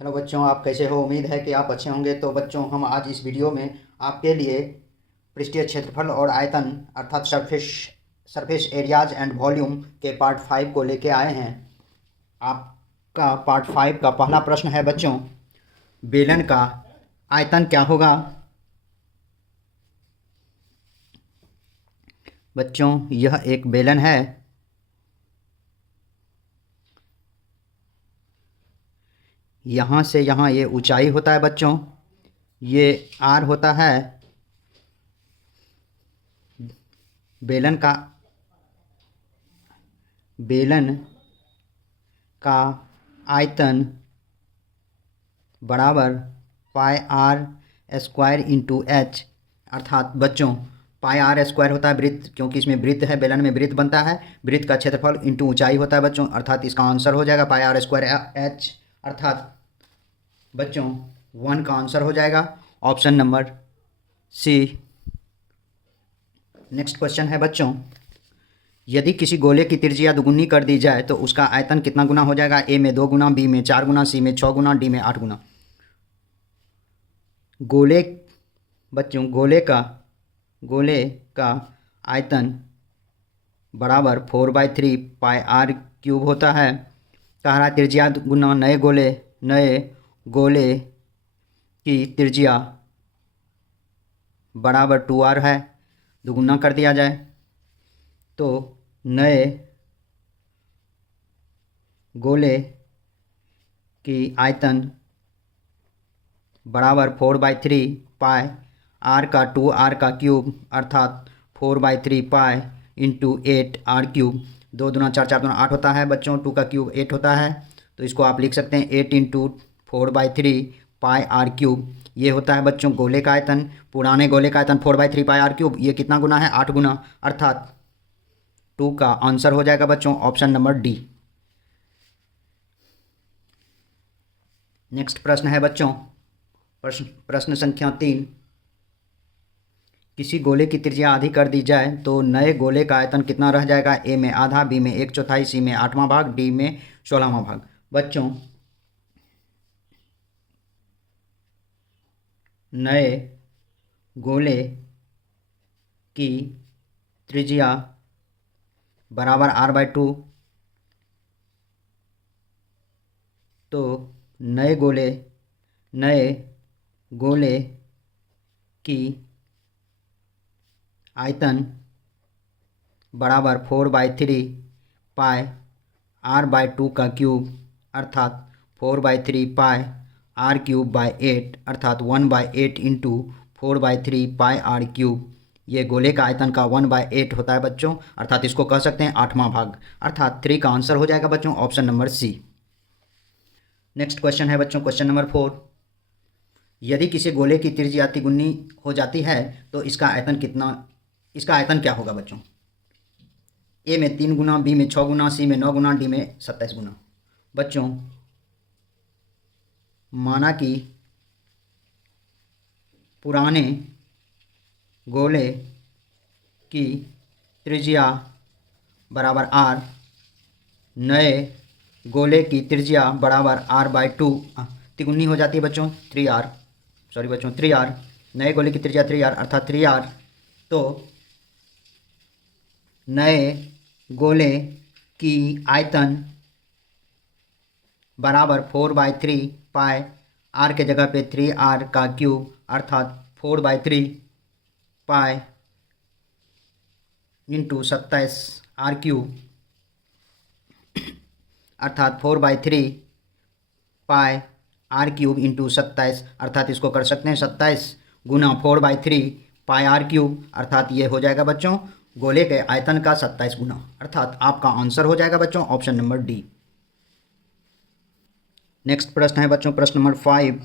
Hello बच्चों, आप कैसे हो? उम्मीद है कि आप अच्छे होंगे। तो बच्चों, हम आज इस वीडियो में आपके लिए पृष्ठीय क्षेत्रफल और आयतन अर्थात surface surface areas and volume के पार्ट 5 को लेके आए हैं। आपका पार्ट 5 का पहला प्रश्न है बच्चों, बेलन का आयतन क्या होगा? बच्चों, यह एक बेलन है। यहाँ से यहाँ ये ऊंचाई होता है बच्चों, ये आर होता है। बेलन का बेलन का आयतन बराबर पाई आर स्क्वायर इंटू एच। अर्थात बच्चों, पाई आर स्क्वायर होता है वृत्त, क्योंकि इसमें वृत्त है, बेलन में वृत्त बनता है। वृत्त का क्षेत्रफल इंटू ऊंचाई होता है बच्चों, अर्थात इसका आंसर हो जाएगा पाई आर स्क्वायर एच। अर्थात बच्चों 1 का आंसर हो जाएगा option number C. Next question है बच्चों, यदि किसी गोले की त्रिज्या दुगुनी कर दी जाए तो उसका आयतन कितना गुना हो जाएगा? ए में 2 गुना, बी में 4 गुना, सी में 6 गुना, डी में 8 गुना। गोले बच्चों गोले का आयतन बराबर 4/3 पाई आर क्यूब होता है। कह रहा त्रिज्या गुना नए गोले की त्रिज्या बराबर 2r है। दुगुना कर दिया जाए तो नए गोले की आयतन बराबर 4/3 पाई आर का 2r का क्यूब, अर्थात 4/3 पाई इंटू 8r क्यूब। 2 दूना 4, 4 दूना 8 होता है बच्चों, 2 का क्यूब 8 होता है। तो इसको आप लिख सकते हैं 8 इंटू 4/3 पाई आर क्यूब। ये होता है बच्चों गोले का आयतन। पुराने गोले का आयतन 4/3 पाई आर क्यूब, ये कितना गुना है? 8 गुना, अर्थात 2 का आंसर हो जाएगा बच्चों ऑप्शन नंबर डी। नेक्स्ट प्रश्न है बच्चों, प्रश्न संख्या 3, किसी गोले की त्रिज्या आधी कर दी जाए तो नए गोले का आयतन कितना रह जाएगा? ए में आधा, बी में 1/4, सी में 8वां भाग, डी में 16वां भाग। बच्चों, नए गोले की त्रिज्या बराबर r/2। तो नए गोले की आयतन बराबर 4/3 पाई r/2 का क्यूब, अर्थात 4/3 पाई r क्यूब बाई 8, अर्थात 1/8 इंटू 4/3 पाई r क्यूब। ये गोले का आयतन का 1/8 होता है बच्चों, अर्थात इसको कह सकते हैं 8वां भाग। अर्थात 3 का आंसर हो जाएगा बच्चों option number C. Next question है बच्चों, क्वेश्चन नंबर 4, यदि किसी गोले की त्रिज्या तिगुनी हो जाती है तो इसका आयतन क्या होगा बच्चों? ए में 3 गुना, बी में 6 गुना, सी में 9 गुना, डी में 27 गुना। बच्चों, माना कि पुराने गोले की त्रिज्या बराबर आर, नए गोले की त्रिज्या बराबर r/2 तिगुनी हो जाती है बच्चों 3r, सॉरी बच्चों 3r। नए गोले की त्रिज्या 3r, अर्थात 3r। तो नए गोले की आयतन बराबर 4/3 पाई आर के जगह पे 3r का क्यूब, अर्थात 4/3 पाई इंटू 27r क्यूब, अर्थात 4/3 पाई आर क्यूब इंटू 27, अर्थात इसको कर सकते हैं 27 गुना 4/3 पाई आर क्यूब, अर्थात ये हो जाएगा बच्चों गोले के आयतन का 27 गुना। अर्थात आपका आंसर हो जाएगा बच्चों ऑप्शन नंबर डी। नेक्स्ट प्रश्न है बच्चों, प्रश्न नंबर 5,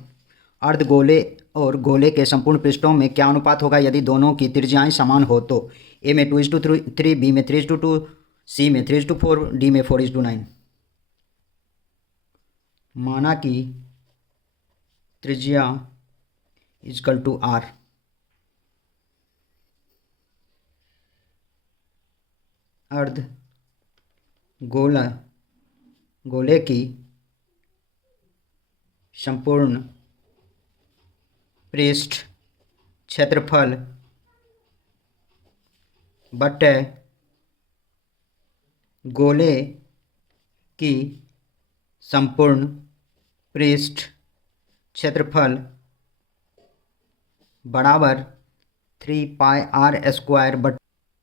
अर्धगोले और गोले के संपूर्ण पृष्ठों में क्या अनुपात होगा यदि दोनों की त्रिज्याएं समान हो? तो ए में 2:3, बी में 3:2, सी में 3:4, डी में 4:9। माना कि त्रिज्या इजकल टू आर, अर्ध गोला गोले की संपूर्ण पृष्ठ क्षेत्रफल बटे गोले की संपूर्ण पृष्ठ क्षेत्रफल बराबर 3πr²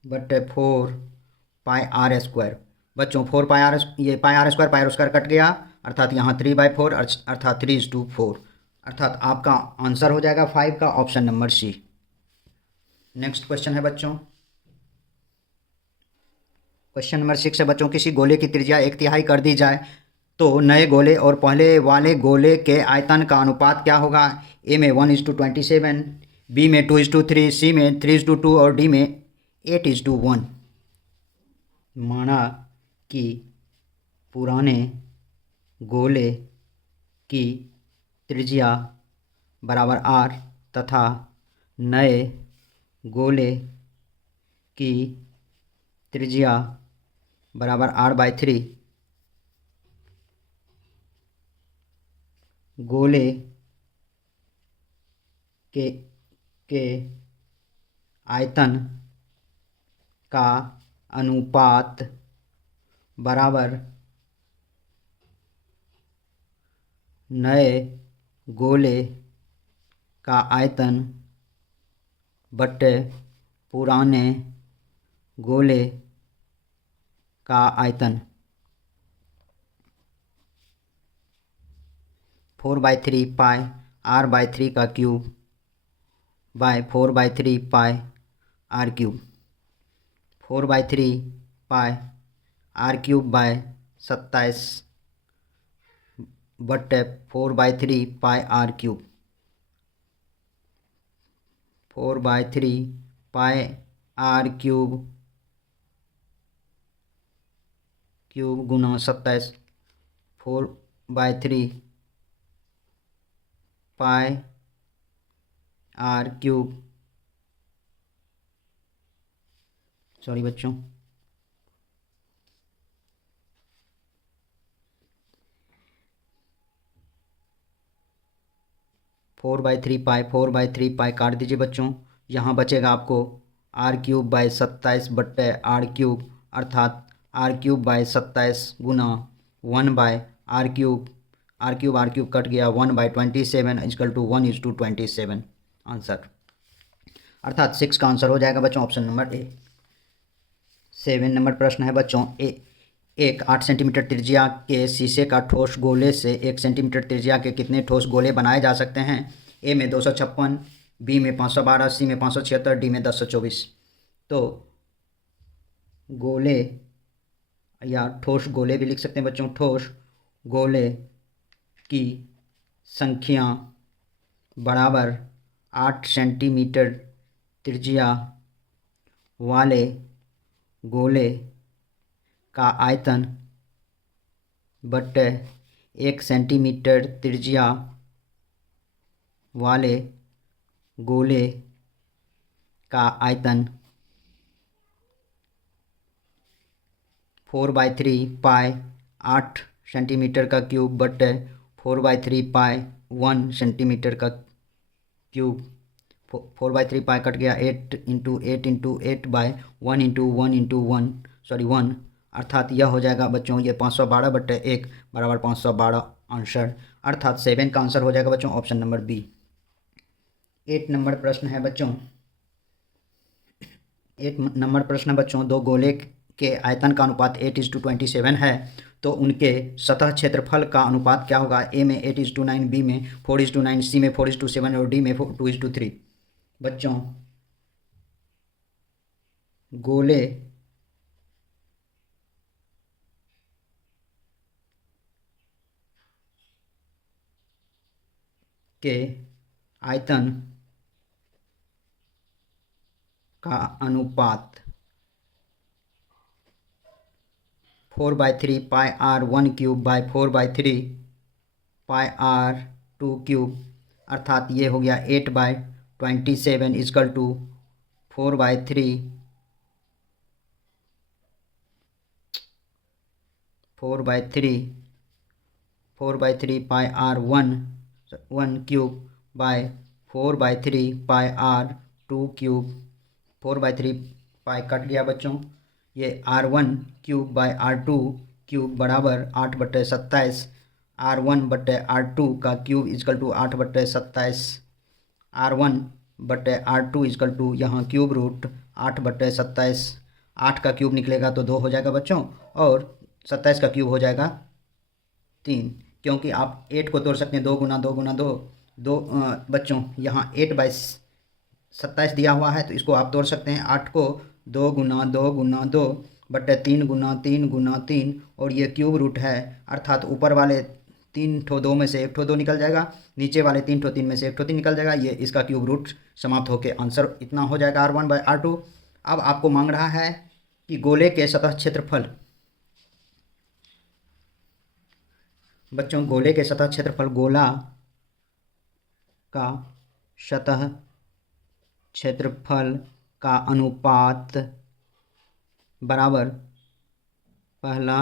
बटे 4πr²। बच्चों 4πr, ये πr² कट गया, अर्थात यहाँ 3/4 अर्थात 3:4, अर्थात आपका आंसर हो जाएगा 5 का option number C. Next question है बच्चों, क्वेश्चन नंबर 6 है बच्चों, किसी गोले की त्रिज्या 1/3 कर दी जाए तो नए गोले और पहले वाले गोले के आयतन का अनुपात क्या होगा? ए में 1:27, बी में 2:3, सी में 3:2 और डी में 8:1। माना कि पुराने गोले की त्रिज्या बराबर r तथा नए गोले की त्रिज्या बराबर r/3। गोले के आयतन का अनुपात बराबर नए गोले का आयतन बटे पुराने गोले का आयतन। 4/3 पाई r/3 का cube by 4/3 pi r³। 4/3 pi r³ by 27 बटे 4/3 पाई r³। 4/3 पाई r³ गुना 27, 4/3 पाई r³, सॉरी बच्चों, फोर बाई थ्री काट दीजिए बच्चों। यहाँ बचेगा आपको r³/27 बट्टे r³, अर्थात r³/27 गुना 1/r³। r³ कट गया, 1/27 इक्वल टू 1:27 आंसर, अर्थात 6 का आंसर हो जाएगा बच्चों ऑप्शन नंबर ए। 7 नंबर प्रश्न है बच्चों, एक 8 सेंटीमीटर त्रिज्या के शीशे का ठोस गोले से 1 सेंटीमीटर त्रिज्या के कितने ठोस गोले बनाए जा सकते हैं? ए में 256, बी में 512, सी में 576, डी में 1024। तो गोले या ठोस गोले भी लिख सकते हैं बच्चों। ठोस गोले की संख्या बराबर 8 सेंटीमीटर त्रिज्या वाले गोले का आयतन बट्टे 1 सेंटीमीटर त्रिज्या वाले गोले का आयतन 4/3 पाई 8 सेंटीमीटर का क्यूब बट्टे 4/3 पाई 1 सेंटीमीटर का क्यूब। 4/3 पाई कट गया, 8 × 8 × 8 बाय 1 × 1 × 1 सॉरी 1, अर्थात यह हो जाएगा बच्चों ये 512 बट्टे 1 बराबर 512 आंसर, अर्थात 7 का आंसर हो जाएगा बच्चों ऑप्शन नंबर बी। 8 नंबर प्रश्न है बच्चों, 8 नंबर प्रश्न बच्चों, दो गोले के आयतन का अनुपात 8:27 है तो उनके सतह क्षेत्रफल का अनुपात क्या होगा? ए में 8:9, बी में 4:9, सी में 4:7 और डी में 2:3। बच्चों गोले के आयतन का अनुपात 4/3 pi r⁴ bye 4/3 pi r⁴, अर्थात ये हो गया 8/27 equal to 4/3 pi r⁴ 1 cube by 4/3 pi R 2 cube. 4/3 पाई कट गया बच्चों। ये R1 cube by R2 cube बराबर 8/27। R1/R2 का cube is equal to 8/27। R1/R2 is equal to यहाँ क्यूब रूट 8/27। 8 का क्यूब निकलेगा तो 2 हो जाएगा बच्चों, और 27 का क्यूब हो जाएगा 3, क्योंकि आप 8 को तोड़ सकते हैं 2 गुना 2 गुना 2 2 बच्चों यहाँ 8/27 दिया हुआ है, तो इसको आप तोड़ सकते हैं 8 को 2 गुना 2 गुना 2 बटे 3 गुना 3 गुना 3, और ये क्यूब रूट है, अर्थात ऊपर वाले 3 ठो 2 में से 1 ठो 2 निकल जाएगा, नीचे वाले 3 ठो 3 में से 1 ठो 3 निकल जाएगा। ये इसका क्यूब रूट समाप्त होकर आंसर इतना हो जाएगा R1/R2। अब आपको मांग रहा है कि गोले के सतह क्षेत्रफल। बच्चों गोले के सतह क्षेत्रफल, गोला का सतह क्षेत्रफल का अनुपात बराबर पहला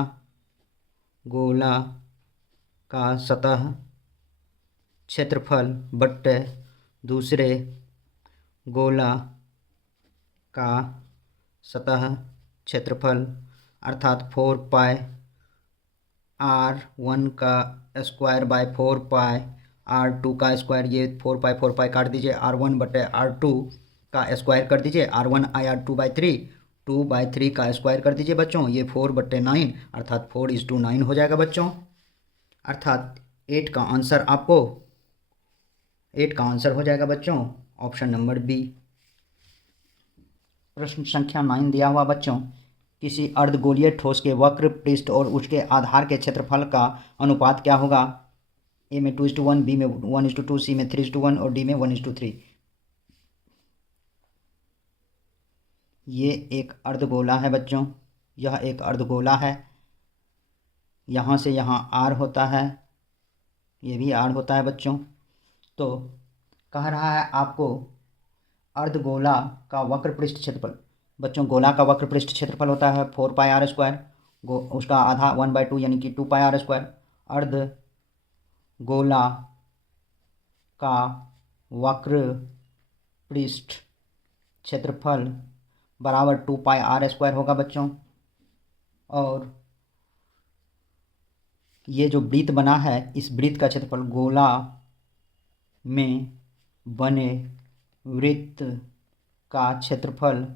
गोला का सतह क्षेत्रफल बट्टे दूसरे गोला का सतह क्षेत्रफल, अर्थात 4 पाई R1 का स्क्वायर बाय 4 पाई R2 का स्क्वायर। ये 4 पाई काट दीजिए, R1/R2 का स्क्वायर कर दीजिए, R1 आया 2/3, 2/3 का स्क्वायर कर दीजिए बच्चों, ये 4/9 अर्थात 4:9 हो जाएगा बच्चों। अर्थात 8 का आंसर हो जाएगा बच्चों ऑप्शन नंबर बी। प्रश्न संख्या 9 दिया हुआ बच्चों, किसी अर्धगोलीय ठोस के वक्र पृष्ठ और उसके आधार के क्षेत्रफल का अनुपात क्या होगा? ए में 2:1, बी में 1:2, सी में 3:1 और डी में 1:3। ये एक अर्धगोला है बच्चों, यह एक अर्धगोला है, यहाँ से यहाँ आर होता है, ये भी आर होता है बच्चों। तो कह रहा है आपको अर्धगोला का वक्र पृष्ठ क्षेत्रफल। बच्चों गोला का वक्र पृष्ठ क्षेत्रफल होता है 4 पाई R स्क्वायर, उसका आधा 1/2 यानी कि 2 पाई R स्क्वायर। अर्ध गोला का वक्र पृष्ठ क्षेत्रफल बराबर 2 पाई R स्क्वायर होगा बच्चों। और ये जो वृत्त बना है, इस वृत्त का क्षेत्रफल, गोला में बने वृत्त का क्षेत्रफल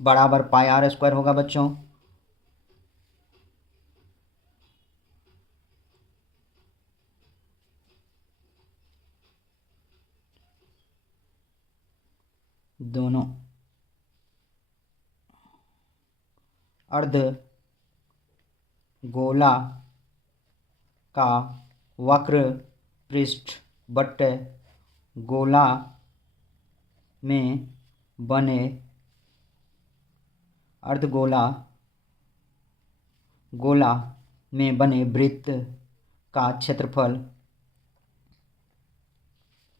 बराबर पाई R स्क्वायर होगा बच्चों। दोनों अर्ध गोला का वक्र पृष्ठ बट्टे गोला में बने गोला में बने वृत्त का क्षेत्रफल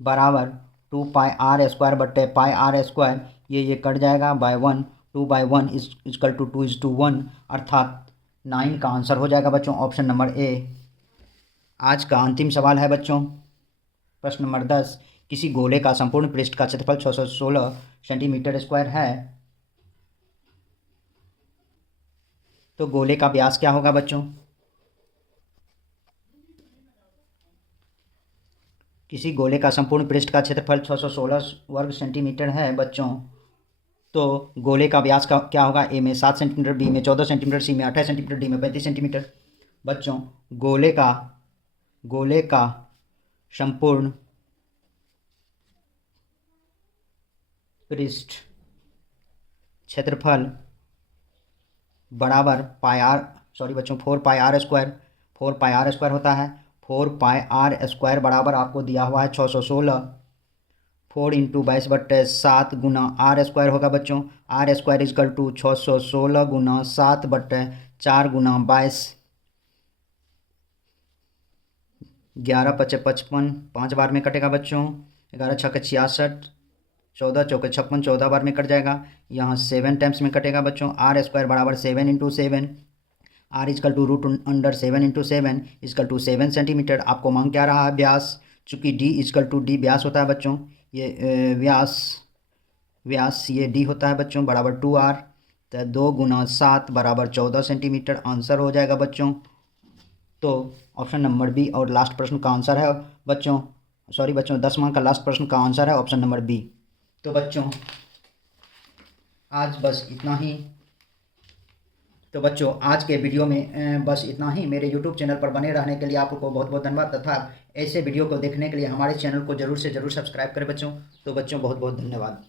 बराबर 2 पाई R स्क्वायर बट्टे पाई R स्क्वायर। ये कट जाएगा बाय 1, 2/1 इक्वल टू 2:1, अर्थात 9 का आंसर हो जाएगा बच्चों ऑप्शन नंबर ए। आज का अंतिम सवाल है बच्चों, प्रश्न नंबर 10, किसी गोले का संपूर्ण पृष्ठ का क्षेत्रफल 616 सेंटीमीटर स्क्वायर है, तो गोले का व्यास क्या होगा बच्चों? किसी गोले का संपूर्ण पृष्ठ का क्षेत्रफल 616 वर्ग सेंटीमीटर है बच्चों, तो गोले का व्यास का क्या होगा? ए में 7 सेंटीमीटर, बी में 14 सेंटीमीटर, सी में 28 सेंटीमीटर, डी में 35 सेंटीमीटर। बच्चों गोले का संपूर्ण पृष्ठ क्षेत्रफल बराबर 4 पाई R स्क्वायर, 4 पाई R स्क्वायर होता है। 4 पाई R स्क्वायर बराबर आपको दिया हुआ है 616, 4 × 22/7 गुना R स्क्वायर होगा बच्चों। R स्क्वायर इजकल टू 616 गुना 7/4 गुना 22, 11 × 5 = 55, 5 बार में कटेगा बच्चों। 11 × 6 = 66, 14 × 4 = 56, 14 बार में कट जाएगा। यहाँ 7 टाइम्स में कटेगा बच्चों। R स्क्वायर बराबर 7 × 7, R is equal to √7 × 7 is equal to 7 centimetre. आपको मांग क्या रहा है? व्यास। चूँकि d इजकल टू डी व्यास होता है बच्चों, ये व्यास ये d होता है बच्चों, बराबर 2r। तो 2 गुना 7 बराबर 14 सेंटीमीटर आंसर हो जाएगा बच्चों। तो ऑप्शन नंबर बी, और लास्ट प्रश्न का आंसर है बच्चों, सॉरी बच्चों, 10 मार्क का लास्ट प्रश्न का आंसर है ऑप्शन नंबर बी। तो बच्चों आज बस इतना ही। तो बच्चों आज के वीडियो में बस इतना ही। मेरे YouTube चैनल पर बने रहने के लिए आपको बहुत बहुत धन्यवाद, तथा ऐसे वीडियो को देखने के लिए हमारे चैनल को ज़रूर से ज़रूर सब्सक्राइब करें बच्चों। तो बच्चों बहुत बहुत धन्यवाद।